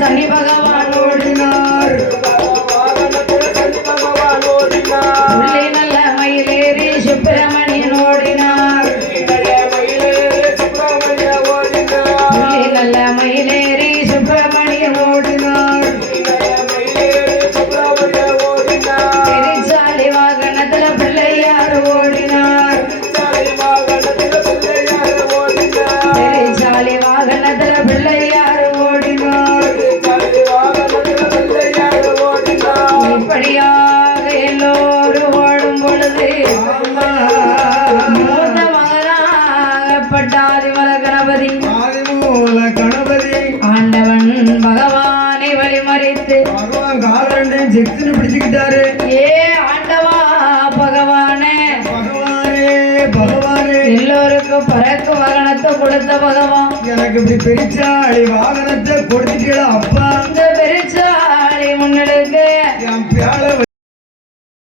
சனி பகவான் ஓடினார். உள்ளே நல்ல மயிலேறி சுப்பிரமணியன் ஓடினார். உள்ளே நல்ல மயிலேறி சுப்பிரமணியன் ஓடினார். பெரிச்சாலி வாகனத்துல பிள்ளையார் ஓடினார். பெரிச்சாலி வாகனத்துல பிள்ளையார் ஓடினார். இப்படியாக எல்லோரும் ஓடும் பொழுது மூத்த மகனாகப்பட்டாதிமல கணபதி ஆண்டவன் பகவானை வழிமறித்து பிடிச்சுக்கிட்டாரு. ஏ ஆண்டவா பகவானே பகவானே எல்லோருக்கும் பறக்கு வாகனத்தை கொடுத்த பகவான் எனக்கு இப்படி பெரிச்சாளி வாகனத்தை கொடுத்துட்டீங்களா அப்பா? இந்த